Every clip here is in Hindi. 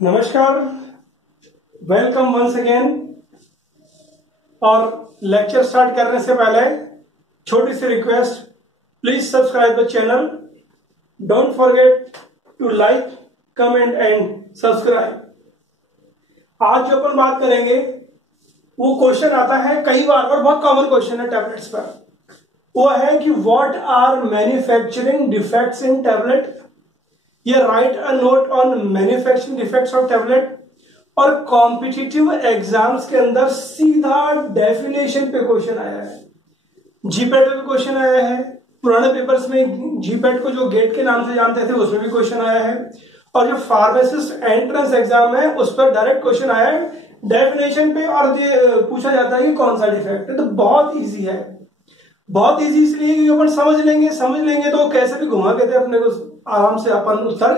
नमस्कार, वेलकम वंस अगेन। और लेक्चर स्टार्ट करने से पहले छोटी सी request, please subscribe the channel, don't forget to like, comment and subscribe. आज जो अपन बात करेंगे वो क्वेश्चन आता है कई बार और बहुत कॉमन क्वेश्चन है टैबलेट्स पर। वो है कि what are manufacturing defects in tablet, ये write a note on manufacturing defects of tablet. और कॉम्पिटिटिव एग्जाम्स के अंदर सीधा डेफिनेशन पे क्वेश्चन आया है, जीपैट में भी क्वेश्चन आया है, पुराने पेपर्स में जीपैट को जो गेट के नाम से जानते थे उसमें भी क्वेश्चन आया है, और जो फार्मासिस्ट एंट्रेंस एग्जाम है उस पर डायरेक्ट क्वेश्चन आया है डेफिनेशन पे। और ये पूछा जाता है कि कौन सा डिफेक्ट है। तो बहुत इजी है, बहुत इजी इसलिए कि अपन समझ लेंगे तो कैसे भी घुमा के थे अपने को आराम से अपन उत्तर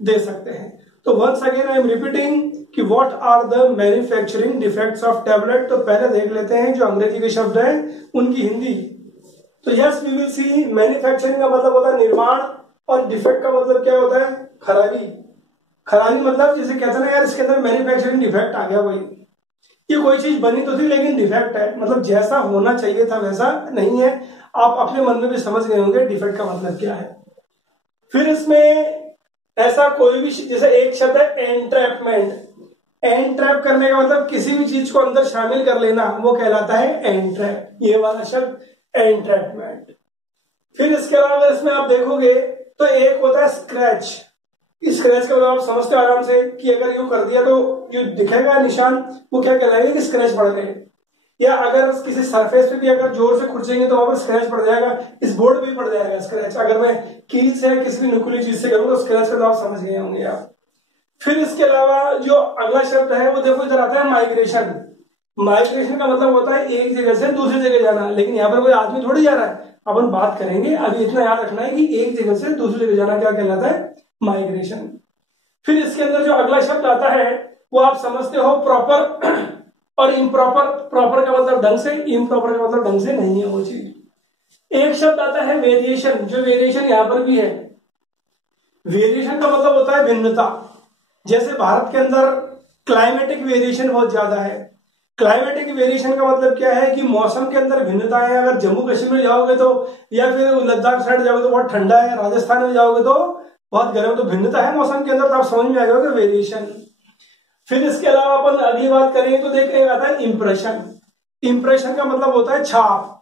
दे सकते हैं। तो once again I am repeating कि what are the manufacturing defects of tablet. तो पहले देख लेते हैं जो अंग्रेजी के शब्द हैं उनकी हिंदी। तो yes we will see, manufacturing का मतलब होता है निर्माण, और डिफेक्ट का मतलब क्या होता है? खराबी। खराबी मतलब जैसे कहते हैं ना यार इसके अंदर मैन्युफैक्चरिंग डिफेक्ट आ गया, कोई ये कोई चीज बनी तो थी लेकिन डिफेक्ट है, मतलब जैसा होना चाहिए था वैसा नहीं है। आप अपने मन में भी समझ गए होंगे डिफेक्ट का मतलब क्या है। फिर इसमें ऐसा कोई भी, जैसे एक शब्द है एंट्रैपमेंट। एंट्रैप करने का मतलब किसी भी चीज को अंदर शामिल कर लेना, वो कहलाता है एंट्रैप, ये वाला शब्द एंट्रैपमेंट। फिर इसके अलावा इसमें आप देखोगे तो एक होता है स्क्रैच। स्क्रैच का मतलब आप समझते हो आराम से कि अगर यूं कर दिया तो जो दिखेगा निशान वो क्या कहलाएगा कि स्क्रैच पड़ गए। या अगर किसी सरफेस पे भी अगर जोर से खुरचेंगे तो वहां पर स्क्रैच पड़ जाएगा, इस बोर्ड पे भी पड़ जाएगा स्क्रैच। अगर मैं कील से किसी भी नुकीली चीज से करूँ तो स्क्रैच का तो आप समझ गए होंगे आप। फिर इसके अलावा जो अगला शब्द है वो देखो इधर आता है माइग्रेशन। माइग्रेशन का मतलब होता है एक जगह से दूसरी जगह जाना, लेकिन यहाँ पर कोई आदमी थोड़ी जा रहा है, अपन बात करेंगे। अभी इतना याद रखना है कि एक जगह से दूसरी जगह जाना क्या कहलाता है? माइग्रेशन। फिर इसके अंदर जो अगला शब्द आता है वो आप समझते हो प्रॉपर और इम्प्रॉपर। प्रॉपर का मतलब ढंग से, इम्प्रॉपर का मतलब ढंग से नहीं है वो चीज। एक शब्द आता है वेरिएशन, जो वेरिएशन यहां पर भी है। वेरिएशन का मतलब होता है भिन्नता। जैसे भारत के अंदर क्लाइमेटिक वेरिएशन बहुत ज्यादा है। क्लाइमेटिक वेरिएशन का मतलब क्या है कि मौसम के अंदर भिन्नता है। अगर जम्मू कश्मीर में जाओगे तो, या फिर लद्दाख साइड जाओगे तो बहुत ठंडा है, राजस्थान में जाओगे तो बहुत गर्म। तो भिन्नता है मौसम के अंदर, तो आप समझ में आएगा कि वेरिएशन। फिर इसके अलावा अपन अगली बात करेंगे तो देख आता है इंप्रेशन। इंप्रेशन का मतलब होता है छाप।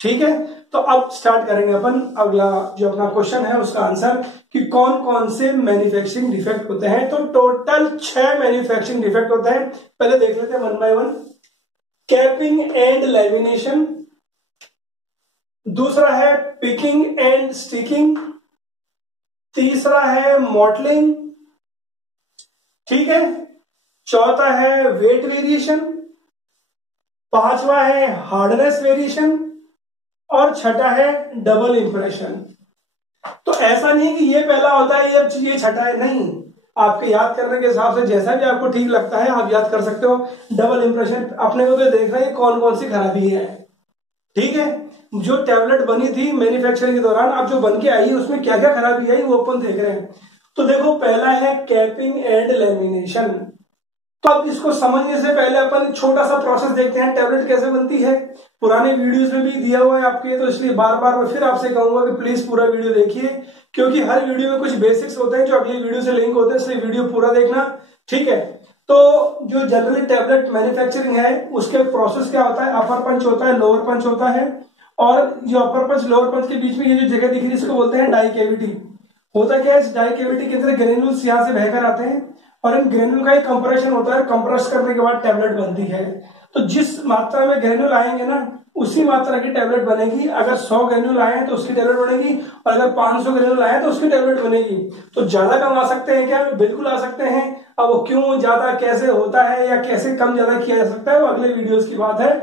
ठीक है, तो अब स्टार्ट करेंगे अपन अगला जो अपना क्वेश्चन है उसका आंसर कि कौन कौन से मैन्युफैक्चरिंग डिफेक्ट होते हैं। तो टोटल 6 मैन्युफैक्चरिंग डिफेक्ट होते हैं। पहले देख लेते हैं one by one. Capping and lamination, दूसरा है पिकिंग एंड स्टिकिंग, तीसरा है मॉटलिंग, ठीक है, चौथा है वेट वेरिएशन, पांचवा है हार्डनेस वेरिएशन, और छठा है डबल इंप्रेशन। तो ऐसा नहीं कि ये पहला होता है ये छठा है, नहीं। आपके याद करने के हिसाब से जैसा भी आपको ठीक लगता है आप याद कर सकते हो। डबल इंप्रेशन अपने को तो देखना है कौन कौन सी खराबी है। ठीक है, जो टैबलेट बनी थी मैन्युफैक्चरिंग के दौरान, अब जो बन के आई है उसमें क्या क्या खराबी आई वो अपन देख रहे हैं। तो देखो पहला है कैपिंग एंड लैमिनेशन। तो अब इसको समझने से पहले अपन छोटा सा प्रोसेस देखते हैं टैबलेट कैसे बनती है। पुराने वीडियोस में भी दिया हुआ है आपके, तो इसलिए बार बार मैं फिर आपसे कहूंगा कि प्लीज पूरा वीडियो देखिए, क्योंकि हर वीडियो में कुछ बेसिक्स होते हैं जो अगली वीडियो से लिंक होते हैं, इसलिए वीडियो पूरा देखना। ठीक है, तो जो जनरली टैबलेट मैन्युफैक्चरिंग है उसके प्रोसेस क्या होता है? अपर पंच होता है, लोअर पंच होता है, और जो अपर पंच लोअर पंच के बीच में ये जो जगह दिख रही है इसको बोलते हैं डाई कैविटी। होता क्या है, इस डाई कैविटी के अंदर ग्रेन्यूल्स यहां से बहकर आते हैं और इन ग्रेन्यूल का एक कंप्रेशन होता है। कंप्रेस करने के बाद टैबलेट बनती है। तो जिस मात्रा में ग्रेन्यूल आएंगे ना उसी मात्रा की टैबलेट बनेगी। अगर 100 ग्रेन्यूल आए तो उसकी टैबलेट बनेगी, और अगर 500 ग्रेन्यूल आए तो उसकी टैबलेट बनेगी। तो ज्यादा कम आ सकते हैं क्या? बिल्कुल आ सकते हैं। अब वो क्यों ज्यादा कैसे होता है या कैसे कम ज्यादा किया जा सकता है वो अगले वीडियोस की बात है।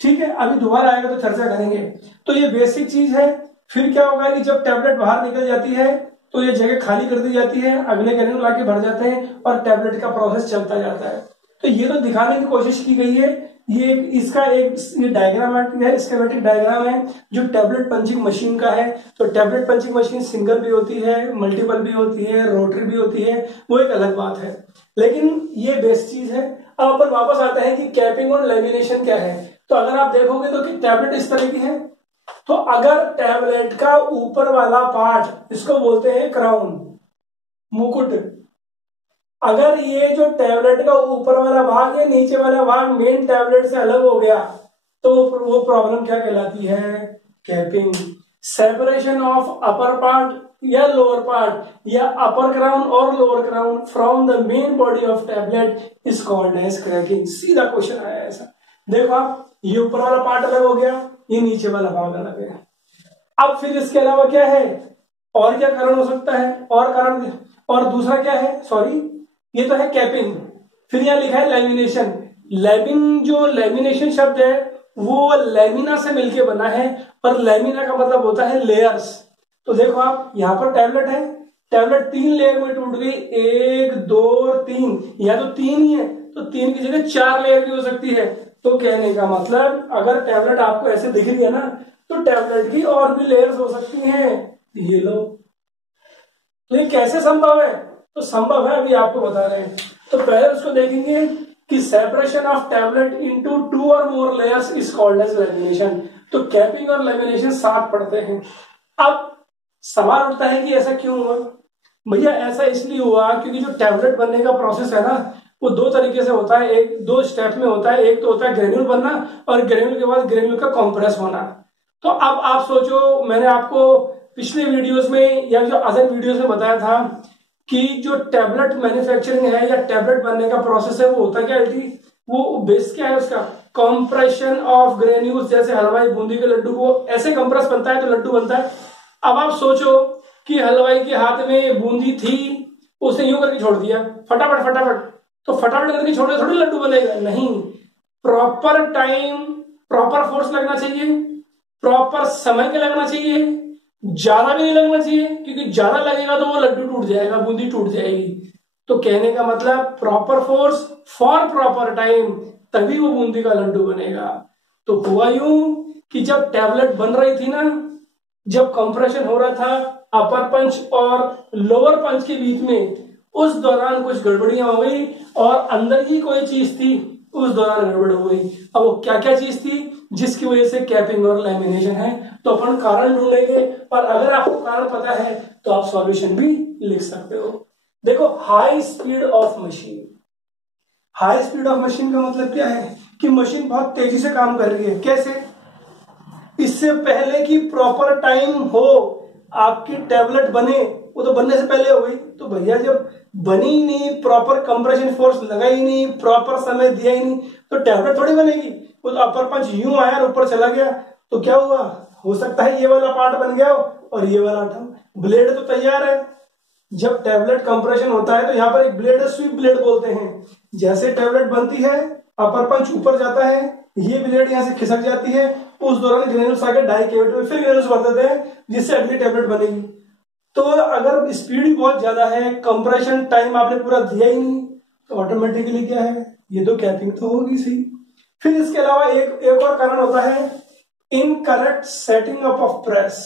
ठीक है, अभी दोबारा आएगा तो चर्चा करेंगे। तो ये बेसिक चीज है। फिर क्या होगा कि जब टैबलेट बाहर निकल जाती है तो ये जगह खाली कर दी जाती है, अगले ग्रेन्यूल आके भर जाते हैं और टैबलेट का प्रोसेस चलता जाता है। तो ये तो दिखाने की कोशिश की गई है इसका एक ये डायग्राम है, स्कीमेटिक डायग्राम है जो टैबलेट पंचिंग मशीन का है। तो टैबलेट पंचिंग मशीन सिंगल भी होती है, मल्टीपल भी होती है, रोटरी भी होती है, वो एक अलग बात है, लेकिन ये बेस्ट चीज है। अब अपन वापस आते हैं कि कैपिंग और लेमिनेशन क्या है। तो अगर आप देखोगे तो कि टैबलेट इस तरह की है, तो अगर टैबलेट का ऊपर वाला पार्ट, इसको बोलते हैं क्राउन, मुकुट, अगर ये जो टैबलेट का ऊपर वाला भाग या नीचे वाला भाग मेन टैबलेट से अलग हो गया तो वो प्रॉब्लम क्या कहलाती है? Capping. Separation of upper part या लोअर पार्ट या अपर क्राउन और lower crown from the main body of tablet is called as cracking. सीधा क्वेश्चन आया ऐसा। देखो आप, ये ऊपर वाला पार्ट अलग हो गया, ये नीचे वाला भाग अलग है। अब फिर इसके अलावा क्या है, और क्या कारण हो सकता है? और कारण, और दूसरा क्या है, सॉरी, ये तो है कैपिंग। फिर यहां लिखा है लैमिनेशन। जो लैमिनेशन शब्द है वो लैमिना से मिलके बना है, और लैमिना का मतलब होता है लेयर्स। तो देखो आप, यहां पर टैबलेट है, टैबलेट 3 लेयर में टूट गई, 1 2 3, या तो 3 ही है तो 3 की जगह 4 लेयर भी हो सकती है। तो कहने का मतलब, अगर टैबलेट आपको ऐसे दिख रही है ना, तो टैबलेट की और भी लेयर्स हो सकती हैं। ये लो, तो ये कैसे संभव है? तो संभव है, अभी आपको बता रहे हैं। तो पहले उसको देखेंगे कि सेपरेशन ऑफ टैबलेट इनटू 2 और more layers is called as lamination. तो कैपिंग और लैमिनेशन साथ पढ़ते हैं। अब सवाल उठता है कि ऐसा क्यों हुआ? भैया ऐसा इसलिए हुआ क्योंकि जो टैबलेट बनने का प्रोसेस है ना, वो 2 तरीके से होता है, एक 2 स्टेप में होता है। एक तो होता है ग्रेन्यूल बनना, और ग्रेन्यूल के बाद ग्रेन्यूल का कॉम्प्रेस होना। तो अब आप सोचो, मैंने आपको पिछले वीडियोस में या जो अदर वीडियोस में बताया था कि जो टैबलेट मैन्युफैक्चरिंग है या टैबलेट बनने का प्रोसेस है, वो होता क्या है? वो बेस क्या है उसका? Compression of granules. जैसे हलवाई बूंदी के लड्डू को ऐसे कंप्रेस बनता है तो लड्डू बनता है। अब आप सोचो कि हलवाई के हाथ में बूंदी थी, उसने यूं करके छोड़ दिया फटाफट फटाफट, तो फटाफट करके छोड़ दिया, थोड़ी लड्डू बनेगा? नहीं, प्रॉपर टाइम, प्रॉपर फोर्स लगना चाहिए, प्रॉपर समय के लगना चाहिए, ज्यादा भी नहीं लगना चाहिए, क्योंकि ज्यादा लगेगा तो वो लड्डू टूट जाएगा, बूंदी टूट जाएगी। तो कहने का मतलब, proper force for proper time, तभी वो बूंदी का लड्डू बनेगा। तो हुआ यूं कि जब टैबलेट बन रही थी ना, जब कंप्रेशन हो रहा था अपर पंच और लोअर पंच के बीच में, उस दौरान कुछ गड़बड़ियां हो गई, और अंदर ही कोई चीज थी, उस दौरान गड़बड़ हो गई। अब वो क्या क्या चीज थी जिसकी वजह से कैपिंग और लैमिनेशन है? तो अपन कारण ढूंढेंगे, और अगर आपको कारण पता है तो आप सॉल्यूशन भी लिख सकते हो। देखो, high speed of machine. High speed of machine का मतलब क्या है? कि मशीन बहुत तेजी से काम कर रही है। कैसे? इससे पहले कि प्रॉपर टाइम हो आपकी टैबलेट बने, वो तो बनने से पहले हो गई। तो भैया जब बनी नहीं, प्रॉपर कंप्रेशन फोर्स लगा ही नहीं, प्रॉपर समय दिया ही नहीं, तो टैबलेट थोड़ी बनेगी। वो तो अपर पंच यूं आया और ऊपर चला गया, तो क्या हुआ? हो सकता है ये वाला पार्ट बन गया और ये वाला हटा। ब्लेड तो तैयार है। जब टैबलेट कंप्रेशन होता है तो यहाँ पर एक ब्लेड है, स्वीप ब्लेड बोलते हैं। जैसे टैबलेट बनती है, अपर पंच ऊपर जाता है, ये ब्लेड यहाँ से खिसक जाती है, उस दौरान ग्रेन्यूल्स आके डाई कैविटी में फिर ग्रेन्यूल्स भर देते हैं, जिससे अगली टैबलेट बनेगी। तो अगर स्पीड ही बहुत ज्यादा है, कंप्रेशन टाइम आपने पूरा दिया ही नहीं, तो ऑटोमेटिकली क्या है? ये तो कैपिंग तो होगी सही। फिर इसके अलावा एक और कारण होता है, incorrect setting up of press.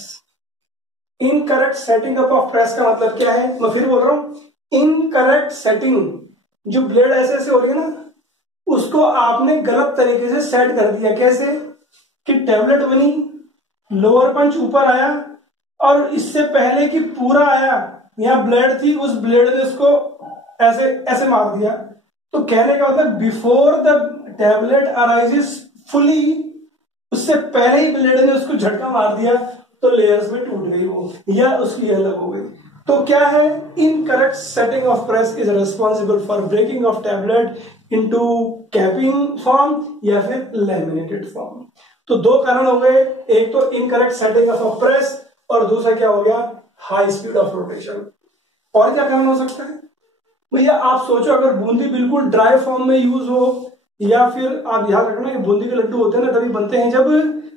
Incorrect setting up of press का मतलब क्या है? मैं फिर बोल रहा हूं, इनकरेक्ट सेटिंग, जो ब्लेड ऐसे हो रही है ना, उसको आपने गलत तरीके से सेट कर दिया। कैसे? कि टैबलेट बनी, लोअर पंच ऊपर आया, और इससे पहले कि पूरा आया, यहां ब्लेड थी, उस ब्लेड ने उसको ऐसे ऐसे मार दिया। तो कहने का मतलब, before the tablet arises fully, उससे पहले ही ब्लेड ने उसको झटका मार दिया, तो लेयर्स में टूट गई वो, या उसकी अलग हो गई। तो क्या है? Incorrect setting of press is responsible for breaking of tablet into capping form या फिर लैमिनेटेड फॉर्म। तो 2 कारण हो गए, एक तो इनकरेक्ट सेटिंग ऑफ प्रेस, और दूसरा क्या हो गया? High speed of rotation. और क्या कारण हो सकता है? भैया आप सोचो, अगर बूंदी बिल्कुल ड्राई फॉर्म में यूज हो, या फिर आप ध्यान रखना, बूंदी के लड्डू होते हैं ना तभी बनते हैं जब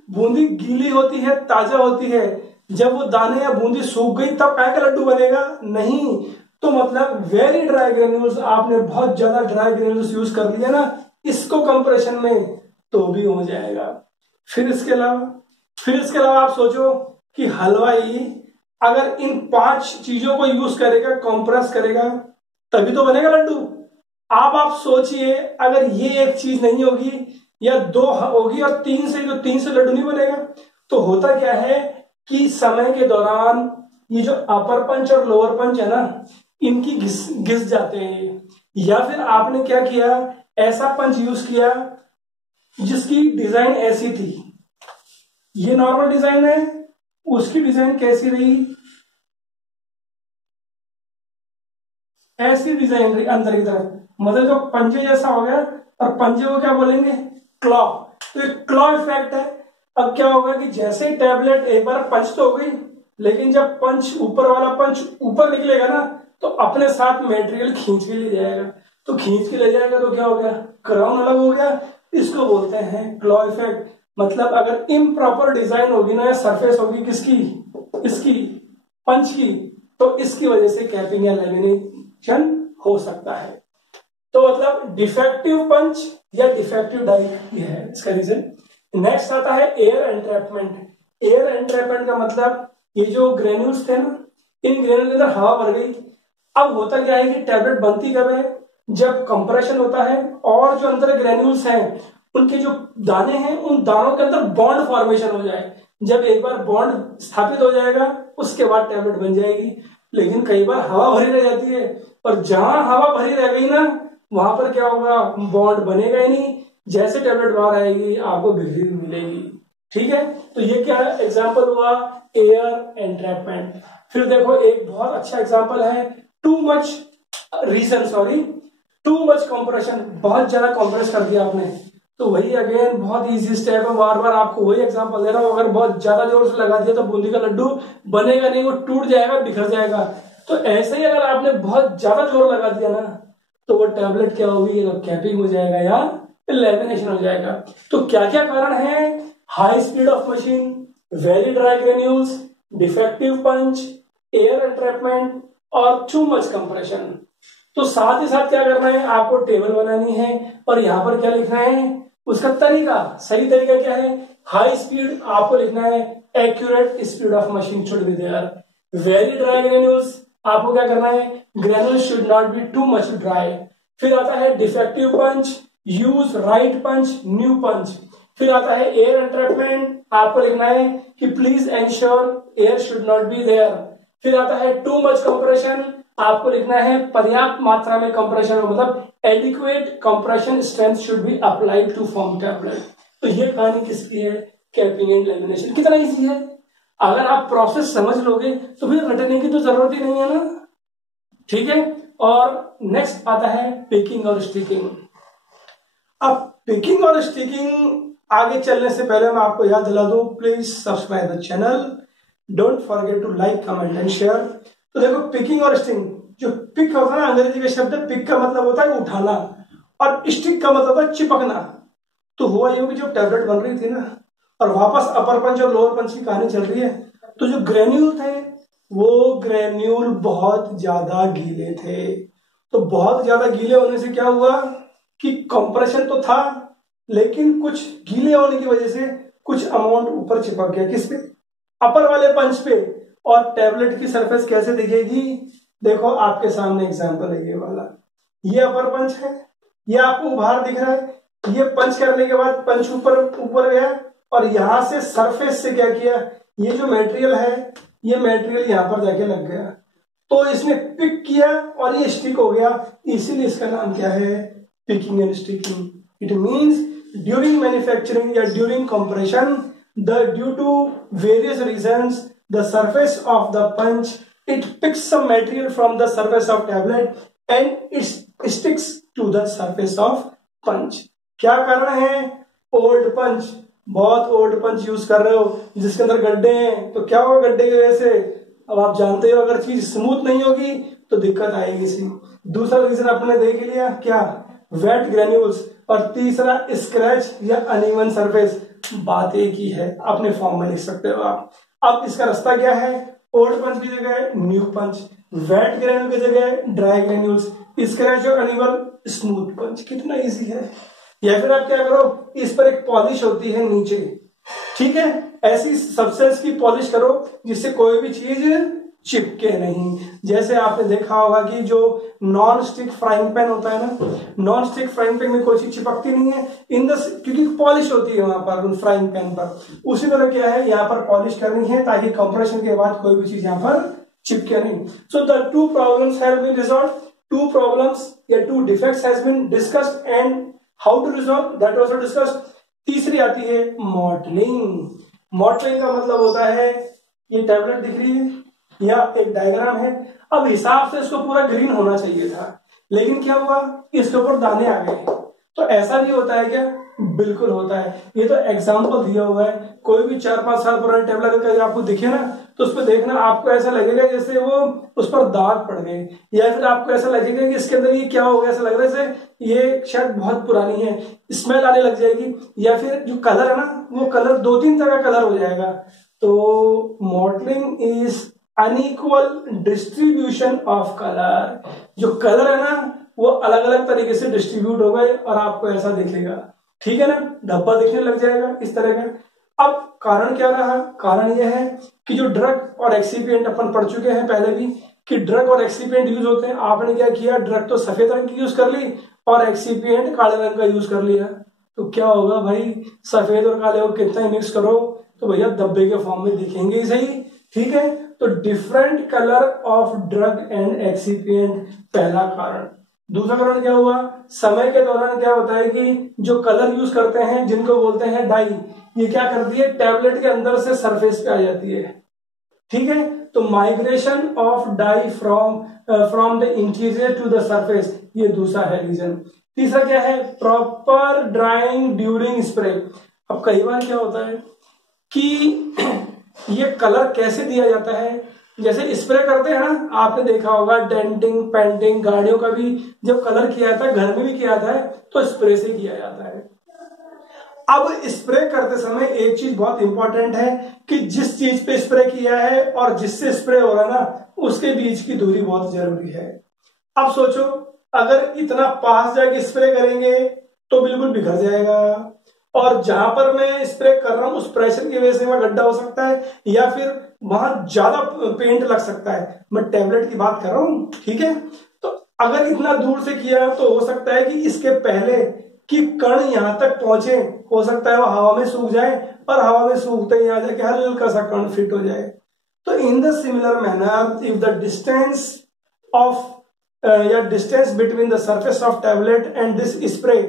बूंदी गीली होती है, ताजा होती है। जब वो दाने या बूंदी सूख गई तब काय का लड्डू बनेगा? नहीं। तो मतलब वेरी ड्राई ग्रेन्यूल्स, आपने बहुत ज्यादा ड्राई ग्रेन्यूल्स यूज कर लिया ना इसको कंप्रेशन में, तो भी हो जाएगा। फिर इसके अलावा आप सोचो कि हलवाई अगर इन 5 चीजों को यूज करेगा, कंप्रेस करेगा, तभी तो बनेगा लड्डू। अब आप सोचिए अगर ये एक चीज नहीं होगी या 2 होगी और 3 से लड्डू नहीं बनेगा। तो होता क्या है कि समय के दौरान ये जो अपर पंच और लोअर पंच है ना, इनकी घिस जाते हैं। या फिर आपने क्या किया, ऐसा पंच यूज किया जिसकी डिजाइन ऐसी थी, ये नॉर्मल डिजाइन है, उसकी डिजाइन कैसी रही, ऐसी डिजाइन रही अंदर की तरफ, मतलब जो पंजे जैसा हो गया। और पंजे को क्या बोलेंगे, क्लॉ। तो एक क्लॉ इफेक्ट है। अब क्या होगा कि जैसे टैबलेट एक बार पंच तो हो गई, लेकिन जब पंच ऊपर वाला पंच ऊपर निकलेगा ना, तो अपने साथ मटेरियल खींच के ले जाएगा। तो खींच के ले जाएगा तो क्या हो गया, क्राउन अलग हो गया। इसको बोलते हैं क्लॉ इफेक्ट। मतलब अगर इम्प्रॉपर डिजाइन होगी ना, या सरफेस होगी किसकी, इसकी पंच की, तो इसकी वजह से कैपिंग या लैमिनेशन हो सकता है। तो मतलब डिफेक्टिव पंच या डिफेक्टिव डाई, ये है इसका रीजन। नेक्स्ट आता है एयर एंट्रैपमेंट। एयर एंट्रैपमेंट का मतलब ये जो ग्रेन्यूल्स थे ना, इन ग्रेन्यूल के अंदर हवा भर गई। अब होता क्या है कि टैबलेट बनती कब है, जब कंप्रेशन होता है और जो अंदर ग्रेन्यूल्स हैं उनके जो दाने हैं, उन दानों के अंदर बॉन्ड फॉर्मेशन हो जाए। जब एक बार बॉन्ड स्थापित हो जाएगा उसके बाद टैबलेट बन जाएगी। लेकिन कई बार हवा भरी रह जाती है, और जहां हवा भरी रह गई ना, वहां पर क्या होगा, बॉन्ड बनेगा ही नहीं। जैसे टैबलेट बाहर आएगी आपको बिखरी मिलेगी। ठीक है, तो ये क्या है, एग्जाम्पल हुआ एयर एंट्रैपमेंट। फिर देखो एक बहुत अच्छा एग्जाम्पल है टू मच कंप्रेशन। बहुत ज्यादा कंप्रेस कर दिया आपने, तो वही अगेन बहुत इजी स्टेप है, बार बार आपको वही एग्जांपल दे रहा हूं। अगर बहुत ज्यादा जोर से लगा दिया तो बूंदी का लड्डू बनेगा नहीं, वो टूट जाएगा, बिखर जाएगा। तो ऐसे ही अगर आपने बहुत ज्यादा जोर लगा दिया ना, तो वो टैबलेट क्या होगी, कैपिंग हो जाएगा या लैमिनेशन हो जाएगा। तो क्या क्या कारण है, high speed of machine, very dry granules, defective punch, air entrapment और टू मच कंप्रेशन। तो साथ ही साथ क्या करना है, आपको टेबल बनानी है और यहां पर क्या लिखना है, उसका तरीका, सही तरीका क्या है, हाई स्पीड आपको लिखना है, accurate speed of machine should be there. Very dry granules आपको क्या करना है, granules should not be too much dry. फिर आता है defective punch, use right punch, new punch. फिर आता है एयर एंट्रैपमेंट, आपको लिखना है कि please ensure air should not be there. फिर आता है टू मच कंप्रेशन, आपको लिखना है पर्याप्त मात्रा में कंप्रेशन हो, मतलब adequate compression strength should be applied to form tablet. तो ये कहानी किसकी है, कैपिंग एंड लैमिनेशन। कितना इजी है, अगर आप प्रोसेस समझ लोगे तो फिर रटने की तो जरूरत ही नहीं है ना। ठीक है, और नेक्स्ट आता है पिकिंग और स्टिकिंग। अब पिकिंग और स्टिकिंग आगे चलने से पहले मैं आपको याद दिला दूं, please subscribe the channel, don't forget to like, comment and share. तो देखो पिकिंग और स्टिंग, जो पिक होता है ना, अंग्रेजी का शब्द है, पिक का मतलब होता है उठाना और स्टिक का मतलब है चिपकना। तो हुआ यूं कि जो टैबलेट बन रही थी ना, और वापस अपर पंच और लोअर पंच की कहानी चल रही है, तो जो ग्रेन्यूल थे वो ग्रेन्यूल बहुत ज्यादा गीले थे। तो बहुत ज्यादा गीले होने से क्या हुआ कि कंप्रेशन तो था, लेकिन कुछ गीले होने की वजह से कुछ अमाउंट ऊपर चिपक गया, किस पे, अपर वाले पंच पे। और टैबलेट की सरफेस कैसे दिखेगी, देखो आपके सामने एग्जांपल है ये वाला, ये अपर पंच है, ये आपको बाहर दिख रहा है। ये पंच करने के बाद पंच ऊपर गया और यहां से सरफेस से क्या किया, ये जो मटेरियल है, ये मटेरियल यहां पर जाके लग गया, तो इसने पिक किया और ये स्टिक हो गया। इसीलिए इसका नाम क्या है, picking and sticking. It means during manufacturing या during compression, due to various reasons, the surface of the punch, it picks some material from the surface of tablet and it sticks to the surface of punch. क्या कारण है, ओल्ड पंच, बहुत ओल्ड पंच यूज कर रहे हो जिसके अंदर गड्ढे हैं, तो क्या होगा गड्ढे की वजह से, अब आप जानते हो अगर चीज स्मूथ नहीं होगी तो दिक्कत आएगी सी। दूसरा रीजन अपने देख लिया क्या, वेट ग्रेन्यूल्स, और तीसरा स्क्रैच या अनइवन सरफेस। बात एक ही है, अपने फॉर्म में लिख सकते हो आप। अब इसका रास्ता क्या है, ओल्ड पंच की जगह न्यू पंच, वेट ग्रेन्यूल की जगह ड्राई ग्रेन्यूल्स, स्क्रैच और अनइवन स्मूथ पंच। कितना इजी है। या फिर आप क्या करो, इस पर एक पॉलिश होती है नीचे, ठीक है, ऐसी सब्सटेंस की पॉलिश करो जिससे कोई भी चीज चिपके नहीं। जैसे आपने देखा होगा कि जो नॉन स्टिक फ्राइंग पैन होता है ना, नॉन स्टिक फ्राइंग पैन में कोई चीज चिपकती नहीं है क्योंकि पॉलिश होती है वहां पर फ्राइंग पैन पर। उसी तरह क्या है, यहाँ पर पॉलिश करनी है ताकि कंप्रेशन के बाद कोई भी चीज यहाँ पर चिपके नहीं। So the two problems have been resolved, two problems या two defects has been discussed and how to resolve that also discussed. तीसरी आती है मॉडलिंग। मॉडलिंग का मतलब होता है, ये टैबलेट दिख रही है या एक डायग्राम है, अब हिसाब से इसको पूरा ग्रीन होना चाहिए था, लेकिन क्या हुआ, इसके ऊपर दाने आ गए। तो ऐसा भी होता है क्या, बिल्कुल होता है। ये तो एग्जांपल दिया हुआ है, कोई भी 4-5 साल पुराने टैबलेट अगर आपको दिखे ना, तो उस पर देखना आपको ऐसा लगेगा जैसे वो उस पर दाग पड़ गए, या फिर आपको ऐसा लगेगा कि इसके अंदर ये क्या हो गया, ऐसा लग रहा है जैसे ये शर्ट बहुत पुरानी है, स्मेल आने लग जाएगी, या फिर जो कलर है ना वो कलर 2-3 तरह का कलर हो जाएगा। तो modelling is unequal distribution of colour. जो कलर है ना वो अलग अलग तरीके से डिस्ट्रीब्यूट हो गए और आपको ऐसा दिखेगा, ठीक है ना, धब्बा दिखने लग जाएगा इस तरह का। अब कारण क्या रहा, कारण यह है कि जो ड्रग और एक्सीपिएंट अपन पढ़ चुके हैं पहले भी कि ड्रग और एक्सीपिएंट यूज होते हैं। आपने क्या किया, ड्रग तो सफेद रंग की यूज कर ली और एक्सीपिएंट काले रंग का यूज कर लिया, तो क्या होगा भाई, सफेद और काले को कितना ही मिक्स करो तो भैया धब्बे के फॉर्म में दिखेंगे ही सही, ठीक है। तो different colour of drug and excipient पहला कारण। दूसरा कारण क्या हुआ, समय के दौरान क्या होता है कि जो कलर यूज करते हैं जिनको बोलते हैं डाई, ये क्या करती है, टैबलेट के अंदर से सरफेस पे आ जाती है, ठीक है। तो migration of dye from the interior to the surface, ये दूसरा है रीजन। तीसरा क्या है, प्रॉपर ड्राइंग ड्यूरिंग स्प्रे। अब कई बार क्या होता है कि ये कलर कैसे दिया जाता है, जैसे स्प्रे करते हैं ना, आपने देखा होगा डेंटिंग पेंटिंग गाड़ियों का भी जब कलर किया जाता है, घर में भी किया जाता है तो स्प्रे से किया जाता है। अब स्प्रे करते समय एक चीज बहुत इंपॉर्टेंट है कि जिस चीज पे स्प्रे किया है और जिससे स्प्रे हो रहा है ना, उसके बीच की दूरी बहुत जरूरी है। अब सोचो, अगर इतना पास जाके स्प्रे करेंगे तो बिल्कुल बिखर जाएगा, और जहां पर मैं स्प्रे कर रहा हूं उस प्रेशर की वजह से वहां गड्ढा हो सकता है, या फिर वहां ज्यादा पेंट लग सकता है। मैं टैबलेट की बात कर रहा हूं, ठीक है। तो अगर इतना दूर से किया तो हो सकता है कि इसके पहले कि कण यहां तक पहुंचे, हो सकता है वो हवा में सूख जाए, और हवा में सूखते ही आ जाके हल्का सा कण फिट हो जाए। तो in the similar manner if the distance of या distance between the surface of tablet and this spray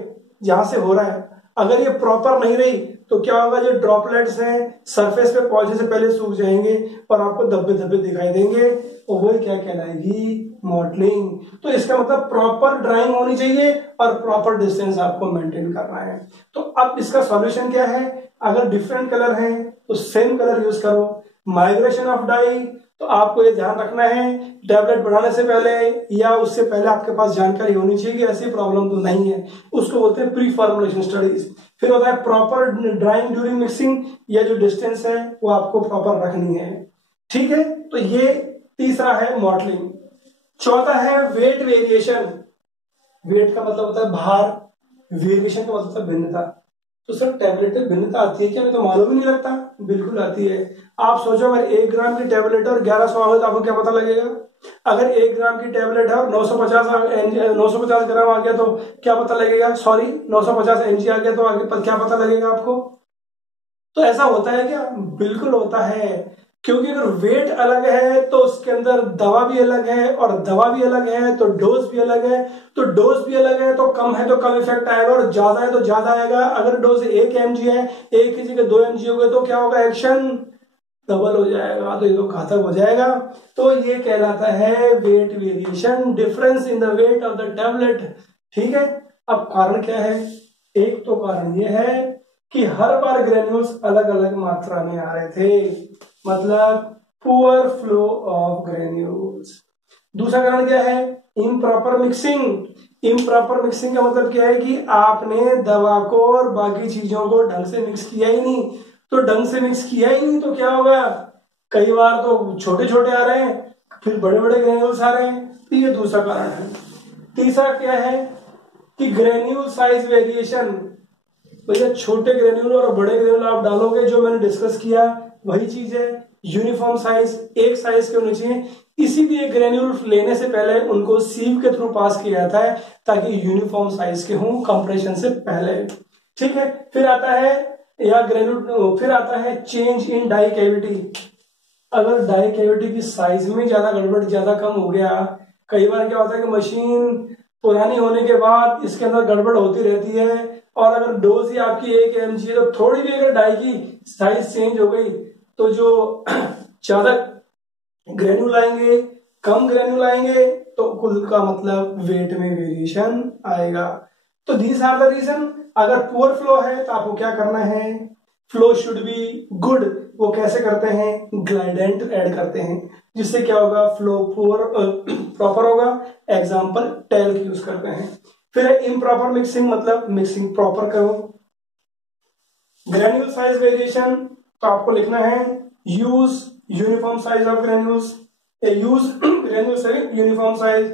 जहां से हो रहा है, अगर ये प्रॉपर नहीं रही तो क्या होगा, जो ड्रॉपलेट्स हैं सरफेस पे पहुंचने से पहले सूख जाएंगे और आपको धब्बे धब्बे दिखाई देंगे, और वही क्या कहलाएगी, मॉडलिंग। तो इसका मतलब प्रॉपर ड्राइंग होनी चाहिए और प्रॉपर डिस्टेंस आपको मेंटेन करना है। तो अब इसका सॉल्यूशन क्या है, अगर डिफरेंट कलर है तो सेम कलर यूज करो। माइग्रेशन ऑफ डाई, तो आपको ये ध्यान रखना है टैबलेट बनाने से पहले या उससे पहले आपके पास जानकारी होनी चाहिए कि ऐसी प्रॉब्लम तो नहीं है, उसको बोलते हैं प्री फॉर्मुलेशन स्टडीज। फिर होता है प्रॉपर ड्राइंग ड्यूरिंग मिक्सिंग, या जो डिस्टेंस है वो आपको प्रॉपर रखनी है, ठीक है। तो ये तीसरा है मॉडलिंग। चौथा है वेट वेरिएशन। वेट का मतलब होता है भार, वेरिएशन का मतलब होता है भिन्नता। तो सर टैबलेट में भिन्नता आती है क्या, मैं तो मालूम ही नहीं लगता। बिल्कुल आती है। आप सोचो अगर 1 ग्राम की टैबलेट है और 1100 हो तो आपको क्या पता लगेगा। अगर 1 ग्राम की टैबलेट है और 950 ग्राम आ गया तो क्या पता लगेगा, सॉरी 950 mg आ गया तो आगे पर क्या पता लगेगा आपको। तो ऐसा होता है क्या, बिल्कुल होता है, क्योंकि अगर वेट अलग है तो उसके अंदर दवा भी अलग है, और दवा भी अलग है तो डोज भी अलग है, तो डोज भी अलग है तो कम है तो कम इफेक्ट आएगा, और ज्यादा है तो ज्यादा आएगा। अगर डोज 1 mg है, 1 की जगह 2 mg हो गए तो क्या होगा, एक्शन डबल हो जाएगा, तो ये तो घातक हो जाएगा। तो ये कहलाता है weight variation, difference in the weight of the tablet, ठीक है। अब कारण क्या है, एक तो कारण ये है कि हर बार ग्रेन्यूल्स अलग अलग मात्रा में आ रहे थे, मतलब पुअर फ्लो ऑफ ग्रेन्यूल्स। दूसरा कारण क्या है, इम्प्रॉपर मिक्सिंग। इम्प्रॉपर मिक्सिंग का मतलब क्या है कि आपने दवा को और बाकी चीजों को ढंग से मिक्स किया ही नहीं। तो ढंग से मिक्स किया ही नहीं तो क्या होगा, कई बार तो छोटे छोटे आ रहे हैं, फिर बड़े बड़े ग्रेन्यूल्स आ रहे हैं, तो ये दूसरा कारण है। तीसरा क्या है कि ग्रेन्यूल साइज वेरिएशन, भैया छोटे ग्रेन्यूल और बड़े ग्रेन्यूल आप डालोगे, जो मैंने डिस्कस किया वही चीज है। यूनिफॉर्म साइज, एक साइज के होने चाहिए, इसीलिए ग्रेन्यूल लेने से पहले उनको सीव के थ्रू पास किया जाता है ताकि यूनिफॉर्म साइज के हों कंप्रेशन से पहले। ठीक है, फिर आता है या ग्रेन्यूल, फिर आता है चेंज इन डाई कैविटी। अगर डाई कैविटी की साइज में ज्यादा गड़बड़, ज्यादा कम हो गया, कई बार क्या होता है कि मशीन पुरानी होने के बाद इसके अंदर गड़बड़ होती रहती है, और अगर डोज ही आपकी 1 mg है तो थोड़ी भी अगर डाई की साइज चेंज हो गई तो जो ज्यादा ग्रेन्यूल आएंगे, कम ग्रेन्यूल आएंगे, तो कुल का मतलब वेट में वेरिएशन आएगा। तो दीज आर द रीजन। अगर पुअर फ्लो है तो आपको क्या करना है, फ्लो शुड बी गुड। वो कैसे करते हैं, ग्लाइडेंट ऐड करते हैं, जिससे क्या होगा, फ्लो पुअर प्रॉपर होगा। एग्जाम्पल टेल्क यूज करते हैं। फिर है इम्प्रॉपर मिक्सिंग, मतलब मिक्सिंग प्रॉपर करो। ग्रेन्यूल साइज वेरिएशन, तो आपको लिखना है use uniform size of granules, use granule size uniform size.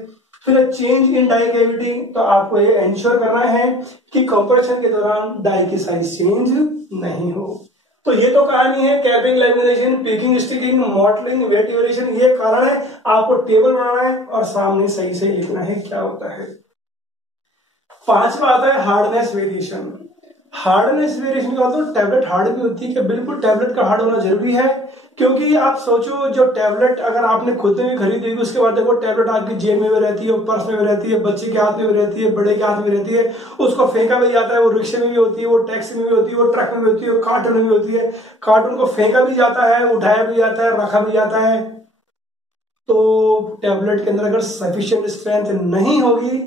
फिर चेंज इन डाई कैविटी, तो आपको ये एंश्योर करना है कि कंप्रेशन के दौरान डाई की साइज चेंज नहीं हो। तो ये तो कहानी है capping, lamination, picking, sticking, mottling, weight variation, ये कारण है। आपको टेबल बनाना है और सामने सही से लिखना है क्या होता है। पांचवा आता है हार्डनेस वेरिएशन। हार्डनेस वेरिएशन का मतलब टैबलेट हार्ड भी होती है क्या? बिल्कुल, टैबलेट का हार्ड होना जरूरी है, क्योंकि आप सोचो जो टैबलेट अगर आपने खुद में खरीदी होगी, उसके बाद देखो टैबलेट आपकी जेब में भी रहती है, पर्स में भी रहती है, बच्चे के हाथ में भी रहती है, बड़े के हाथ में रहती है, उसको फेंका भी जाता है, वो रिक्शे में भी होती है, वो टैक्सी में भी होती है, वो ट्रक में भी होती है, वो कार्टून में भी होती है, कार्टून को फेंका भी जाता है, उठाया भी जाता है, रखा भी जाता है। तो टैबलेट के अंदर अगर सफिशिएंट स्ट्रेंथ नहीं होगी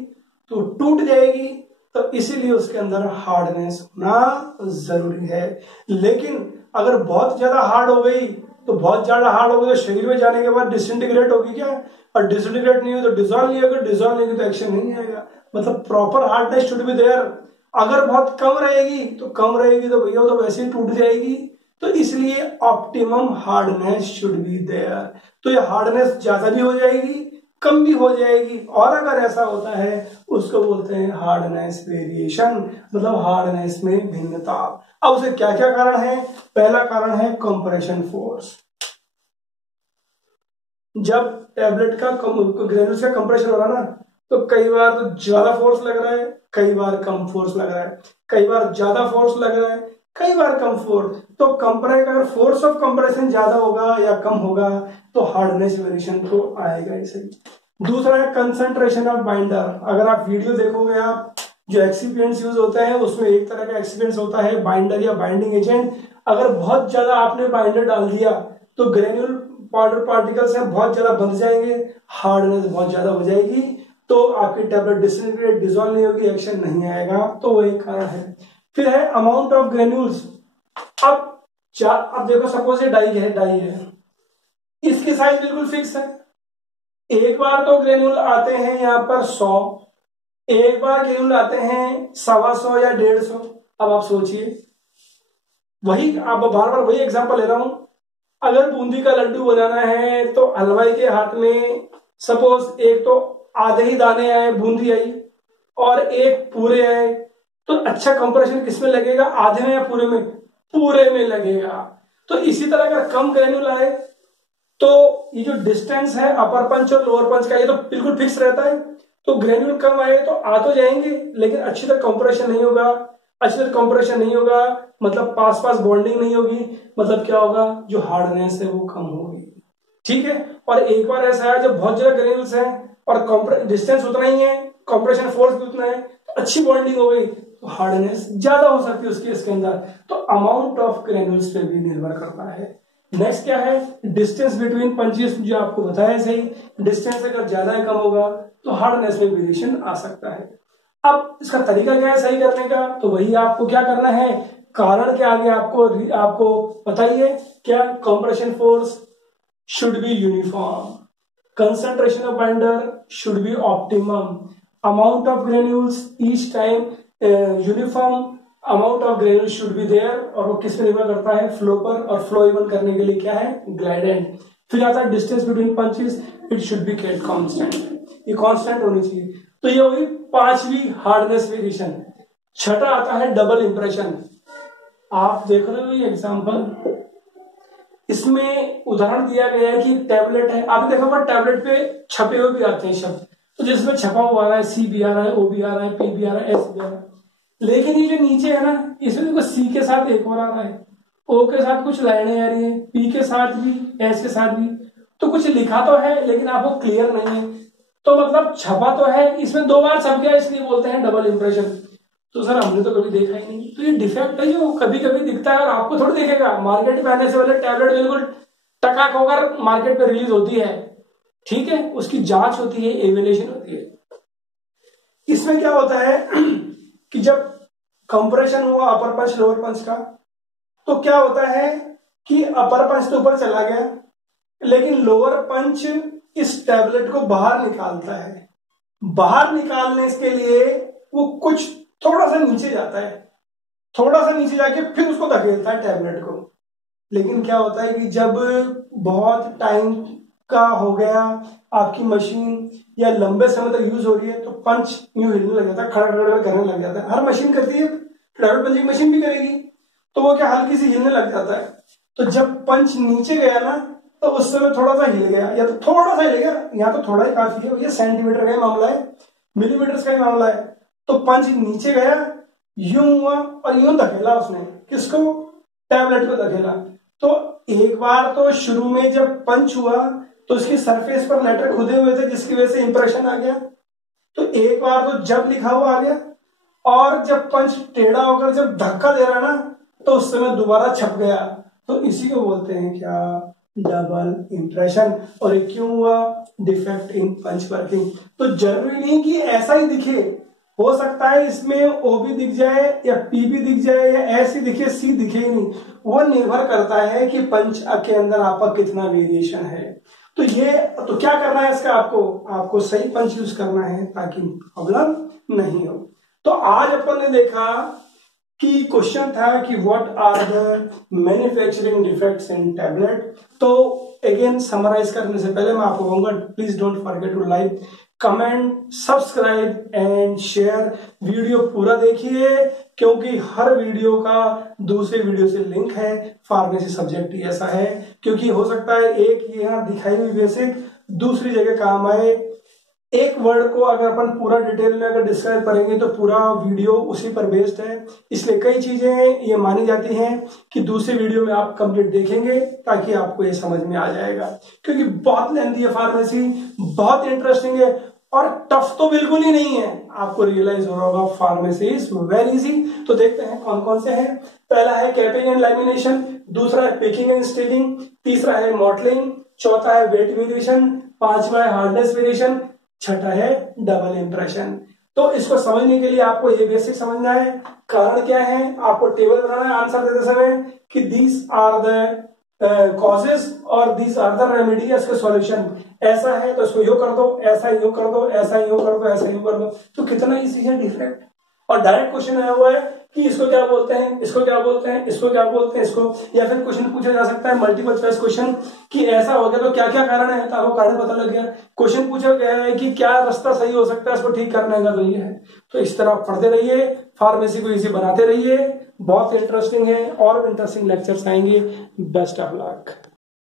तो टूट जाएगी, तो इसीलिए उसके अंदर हार्डनेस होना जरूरी है। लेकिन अगर बहुत ज्यादा हार्ड हो गई तो बहुत ज्यादा हार्ड हो गई तो शरीर में जाने के बाद डिसइंटीग्रेट होगी क्या? और डिसइंटीग्रेट नहीं हो तो डिसॉल्व नहीं होगा, डिसॉल्व नहीं होगी तो एक्शन नहीं आएगा। मतलब proper hardness should be there. अगर बहुत कम रहेगी तो भैया तो वैसे ही टूट जाएगी। तो इसलिए optimum hardness should be there. तो ये हार्डनेस ज्यादा भी हो जाएगी, कम भी हो जाएगी, और अगर ऐसा होता है उसको बोलते हैं हार्डनेस वेरिएशन, मतलब हार्डनेस में भिन्नता। अब उसे क्या क्या कारण है? पहला कारण है कंप्रेशन फोर्स। जब टैबलेट का ग्रेन्यूल्स का कंप्रेशन हो रहा है ना, तो कई बार तो ज्यादा फोर्स लग रहा है, कई बार कम फोर्स लग रहा है, कई बार ज्यादा फोर्स लग रहा है, कई बार कम फोर्स। तो अगर फोर्स ऑफ कंप्रेशन ज्यादा होगा या कम होगा तो हार्डनेस वेरिएशन तो आएगा इसे। दूसरा है कंसंट्रेशन ऑफ बाइंडर। अगर आप वीडियो देखोगे, आप जो एक्सिपिएंट्स यूज होते हैं उसमें एक तरह का एक्सिपिएंट्स होता है बाइंडर या बाइंडिंग एजेंट। अगर बहुत ज्यादा आपने बाइंडर डाल दिया तो ग्रेन्यूल पाउडर पार्टिकल्स हैं बहुत ज्यादा बंध जाएंगे, हार्डनेस बहुत ज्यादा हो जाएगी, तो आपकी टैबलेट डिसइंटीग्रेट डिसॉल्व नहीं होगी, एक्शन नहीं आएगा। तो वो एक कारण है। फिर है अमाउंट ऑफ ग्रेन्यूल्स। अब देखो सपोज ये डाई है, इसकी साइज बिल्कुल फिक्स है। एक बार तो ग्रेन्यूल आते हैं यहाँ पर 100, एक बार ग्रेन्यूल आते हैं 125 या 150। अब आप सोचिए, वही आप बार बार वही एग्जांपल ले रहा हूं। अगर बूंदी का लड्डू बनाना है तो हलवाई के हाथ में सपोज एक तो आधे ही दाने आए, बूंदी आई, और एक पूरे आए, तो अच्छा कंप्रेशन किसमें लगेगा, आधे में या पूरे में? पूरे में लगेगा। तो इसी तरह अगर कम ग्रेन्यूल आए तो ये जो डिस्टेंस है अपर पंच और लोअर पंच का, ये तो बिल्कुल फिक्स रहता है। तो ग्रेन्यूल कम आए तो आ तो जाएंगे, लेकिन अच्छी तरह कंप्रेशन नहीं होगा। अच्छी तरह कंप्रेशन नहीं होगा मतलब पास पास बॉन्डिंग नहीं होगी, मतलब क्या होगा, जो हार्डनेस है वो कम होगी। ठीक है। और एक बार ऐसा है जब बहुत ज्यादा ग्रेन्यूल्स है और डिस्टेंस उतना ही है, कंप्रेशन फोर्स भी उतना है, तो अच्छी बॉन्डिंग हो गई तो हार्डनेस ज्यादा हो सकती है उसके अंदर। तो अमाउंट ऑफ ग्रेन्यूल्स पे भी निर्भर करता है। नेक्स्ट क्या है, डिस्टेंस बिटवीन पंचेस, जो आपको बताया सही, डिस्टेंस अगर ज्यादा या कम होगा तो हार्डनेस में वेरिएशन आ सकता है। अब इसका तरीका क्या है सही करने का, तो वही आपको क्या करना है, कारण के आगे आपको बताइए क्या, compression force should be uniform, concentration of binder should be optimum, amount of granules each time uniform, amount of granule should be there, और वो किस पे निर्भर करता है, फ्लो पर, और फ्लो इवन करने के लिए क्या है, ग्लाइडेंट। फिर आता है distance between punches, it should be kept constant, ये कांस्टेंट होनी चाहिए। तो ये हुई पांचवी हार्डनेस वेरिएशन। छठा आता है डबल इंप्रेशन। आप देख रहे हो ये एग्जांपल, इसमें उदाहरण दिया गया है कि टैबलेट है, आपने देखा होगा टैबलेट पे छपे हुए भी आते हैं शब्द, तो जिसमें छपा हुआ आ रहा है सी भी आ रहा है, ओ भी आ रहा है, पी भी आ रहा है, एस भी आ रहा है, लेकिन ये जो नीचे है ना, इसमें देखो सी के साथ एक और आ रहा है, ओ के साथ कुछ लाइनें आ रही है, पी के साथ भी, एस के साथ भी, तो कुछ लिखा तो है लेकिन आपको क्लियर नहीं है, तो मतलब छपा तो है, इसमें दो बार छप गया, इसलिए बोलते हैं डबल इंप्रेशन। तो सर हमने तो कभी देखा ही नहीं, तो ये डिफेक्ट है जो कभी कभी दिखता है और आपको थोड़ी दिखेगा। मार्केट में आने से पहले टैबलेट बिल्कुल टकाक होकर मार्केट पे रिलीज होती है, ठीक है, उसकी जांच होती है, एवेल्यूएशन होती है। इसमें क्या होता है कि जब कंप्रेशन हुआ अपर पंच लोअर पंच का, तो क्या होता है कि अपर पंच तो ऊपर चला गया, लेकिन लोअर पंच इस टैबलेट को बाहर निकालता है। बाहर निकालने के लिए वो कुछ थोड़ा सा नीचे जाता है, थोड़ा सा नीचे जाके फिर उसको धकेलता है टैबलेट को। लेकिन क्या होता है कि जब बहुत टाइम का हो गया आपकी मशीन या लंबे समय तक यूज हो रही है, तो पंच यूं हिलने लग जाता है, खड़खड़ करने लग जाता है। हर मशीन करती है, टैबलेट पंचिंग मशीन भी करेगी, तो वो क्या हल्की सी हिलने लग जाता है। तो जब पंच नीचे गया ना, तो उस समय थोड़ा सा हिल गया, या तो थोड़ा सा हिल गया, यहाँ तो थोड़ा ही काफी है, ये सेंटीमीटर का ही मामला है, मिलीमीटर का ही मामला है। तो पंच नीचे गया, यूं हुआ और यूं धकेला उसने, किसको? टैबलेट को धकेला। तो एक बार तो शुरू में जब पंच हुआ तो उसकी सरफेस पर लेटर खुदे हुए थे, जिसकी वजह से इंप्रेशन आ गया। तो एक बार तो जब लिखा हुआ आ गया, और जब पंच टेढ़ा होकर जब धक्का दे रहा ना, तो उस समय दोबारा छप गया। तो इसी को बोलते हैं क्या? Double impression. और ये क्यों हुआ? Defect in punch working. तो जरूरी नहीं कि ऐसा ही दिखे, हो सकता है इसमें ओ भी दिख जाए या पी भी दिख जाए या ऐसी दिखे, सी दिखे ही नहीं। वो निर्भर करता है कि पंच के अंदर आपका कितना वेरिएशन है। तो क्या करना है इसका? आपको सही पंच यूज करना है ताकि प्रॉब्लम नहीं हो। तो आज अपन ने देखा कि क्वेश्चन था कि what are the manufacturing defects in tablet. तो अगेन समराइज करने से पहले मैं आपको कहूंगा, please don't forget to like, comment, subscribe and share. Video पूरा देखिए, क्योंकि हर वीडियो का दूसरे वीडियो से लिंक है। फार्मेसी सब्जेक्ट ही ऐसा है, क्योंकि हो सकता है एक यहाँ दिखाई हुई बेसिक दूसरी जगह काम आए। एक वर्ड को अगर अपन पूरा डिटेल में अगर डिस्क्राइब करेंगे तो पूरा वीडियो उसी पर बेस्ड है, इसलिए कई चीजें ये मानी जाती हैं कि दूसरे वीडियो में आप कंप्लीट देखेंगे ताकि आपको ये समझ में आ जाएगा। क्योंकि बहुत लेंथी है फार्मेसी, बहुत इंटरेस्टिंग है और टफ तो बिल्कुल ही नहीं है। आपको रियलाइज हो रहा होगा फार्मेसी इज वेरी इजी। तो देखते हैं कौन कौन से हैं। पहला है कैपिंग एंड लैमिनेशन, दूसरा है पेकिंग एंड स्टीलिंग, तीसरा है मॉडलिंग, चौथा है वेट वेरिएशन, पांचवा है हार्डनेस वेरिएशन, छठा है डबल इंप्रेशन। तो इसको समझने के लिए आपको ये बेसिक समझना है। कारण क्या है? आपको टेबल बनाना है आंसर देते समय कि दीज आर द कॉजेस और दीज आर द रेमेडी, इसके सॉल्यूशन। ऐसा है तो इसको यो कर दो, ऐसा यो कर दो, ऐसा यो कर दो, ऐसा यो कर दो। तो कितना इजी है डिफरेंट। और डायरेक्ट क्वेश्चन आया हुआ है कि इसको क्या बोलते हैं, इसको क्या बोलते हैं, इसको क्या बोलते हैं, इसको। या फिर क्वेश्चन पूछा जा सकता है मल्टीपल चॉइस क्वेश्चन कि ऐसा हो गया तो क्या क्या कारण है, तो आपको कारण पता लग गया। क्वेश्चन पूछा गया है कि क्या रास्ता सही हो सकता है इसको ठीक करने का, तो ये है। तो इस तरह पढ़ते रहिए, फार्मेसी को इजी बनाते रहिए, बहुत इंटरेस्टिंग है और इंटरेस्टिंग लेक्चर्स आएंगे। Best of luck.